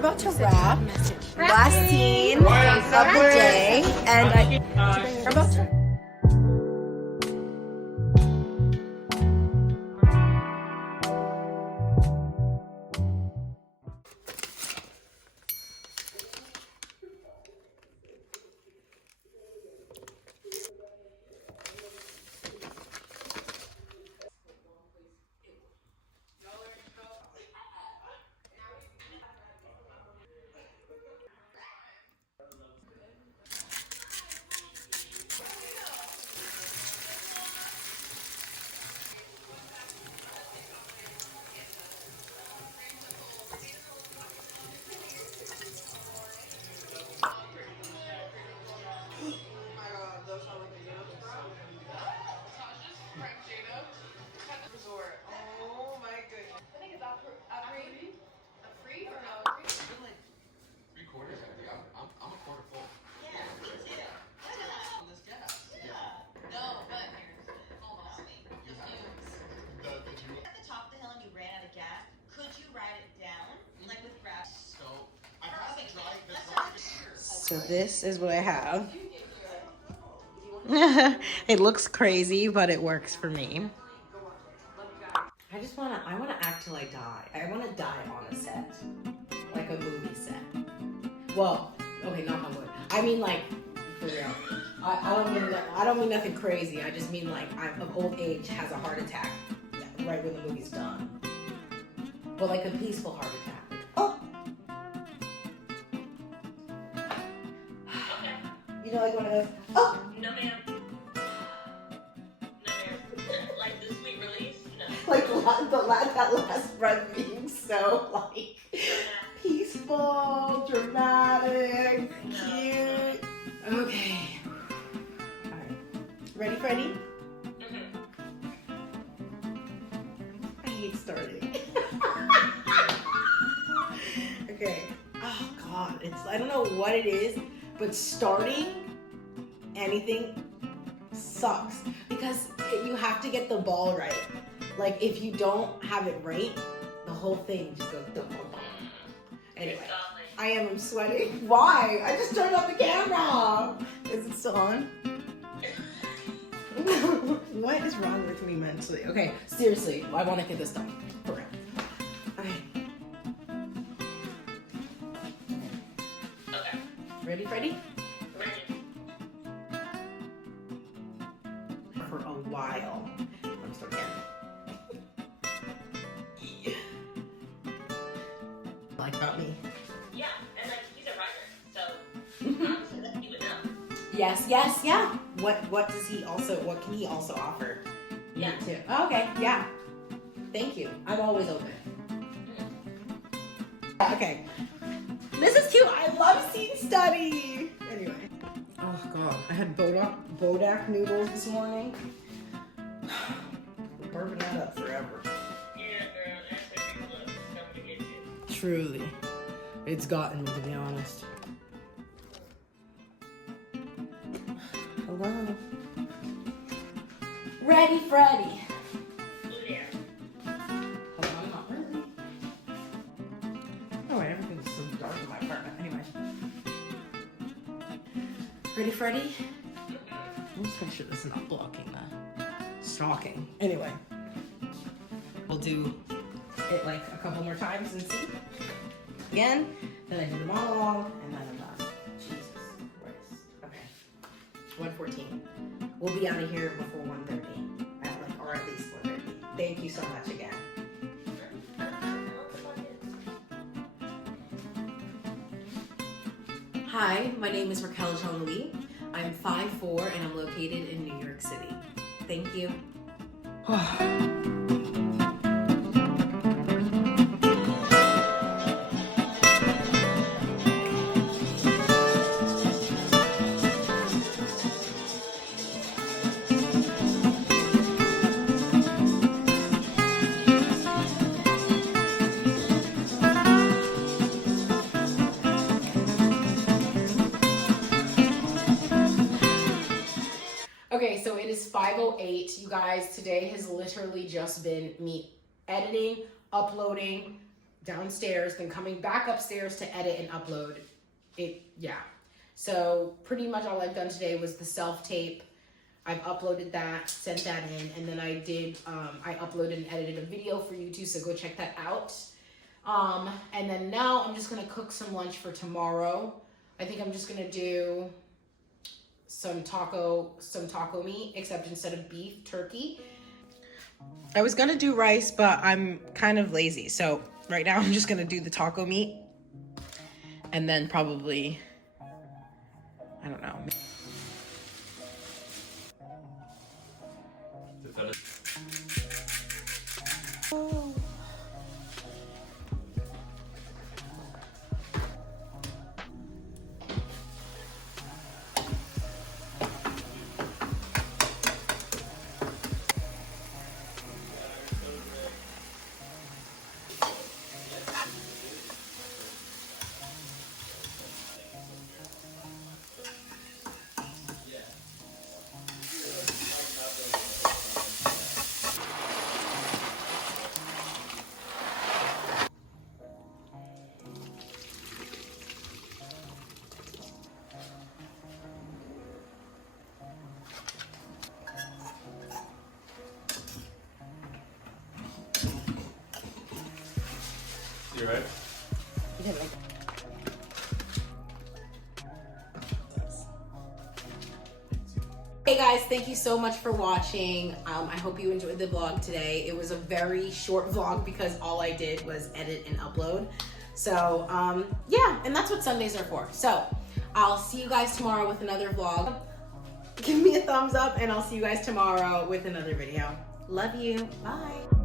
about to wrap. Last scene of the day, and we're about to. So this is what I have. It looks crazy, but it works for me. I wanna act till I die. I wanna die on a set. Like a movie set. Well, okay, not on wood. I mean like, for real. I don't mean nothing crazy. I just mean like I'm of old age, has a heart attack right when the movie's done. But like a peaceful heart attack. Oh! You know, like one of those, oh! No, ma'am. No, ma'am. Like the sweet release? No. Like that last breath being so, like, peaceful, dramatic, cute. Okay. Alright. Ready, Freddie? I hate starting. Okay. Oh, God. I don't know what it is, but starting anything sucks because you have to get the ball right. Like if you don't have it right, the whole thing just goes dum, dum, dum. Anyway, I'm sweating. Why? I just turned off the camera. Is it still on? What is wrong with me mentally? Okay, seriously, I want to get this done. For real. Okay. Okay. Ready, Freddie? Ready. For a while. I'm still again. Like about me. Yeah, and like he's a writer, so obviously that you would know. Yes, yeah. What can he also offer? Yeah. Me too. Oh, okay, yeah. Thank you. I'm always open. Okay. This is cute. I love scene study. Anyway. Oh god, I had Bodak noodles this morning. We're burping that up forever. Yeah, girl, that's a big look. Coming to get you. Truly. It's gotten me, to be honest. Hello. Ready, Freddie. Oh, yeah. Hold on, not really. Oh, wait, everything's so dark in my apartment. Anyway. Ready, Freddie? I'm just make sure this is not blocking the stalking. Anyway. We'll do it like a couple more times and see. Again, then I do the monologue, and then I'm done. Jesus Christ. Okay. 1:14. We'll be out of here before 1:30. Or at least 1:30. Thank you so much again. Hi, my name is Raquel Jean-Louis. I'm 5'4" and I'm located in New York City. Thank you. Okay, so it is 5:08. You guys, today has literally just been me editing, uploading, downstairs, then coming back upstairs to edit and upload it. Yeah. So pretty much all I've done today was the self-tape. I've uploaded that, sent that in, and then I uploaded and edited a video for you too, so go check that out. And then now I'm just gonna cook some lunch for tomorrow. I think I'm just gonna do some taco meat, except instead of beef, turkey. I was gonna do rice, but I'm kind of lazy, so right now I'm just gonna do the taco meat, and then probably, I don't know. Oh. You right? You didn't like. Hey guys, thank you so much for watching. I hope you enjoyed the vlog today. It was a very short vlog because all I did was edit and upload. So yeah, and that's what Sundays are for. So I'll see you guys tomorrow with another vlog. Give me a thumbs up and I'll see you guys tomorrow with another video. Love you. Bye.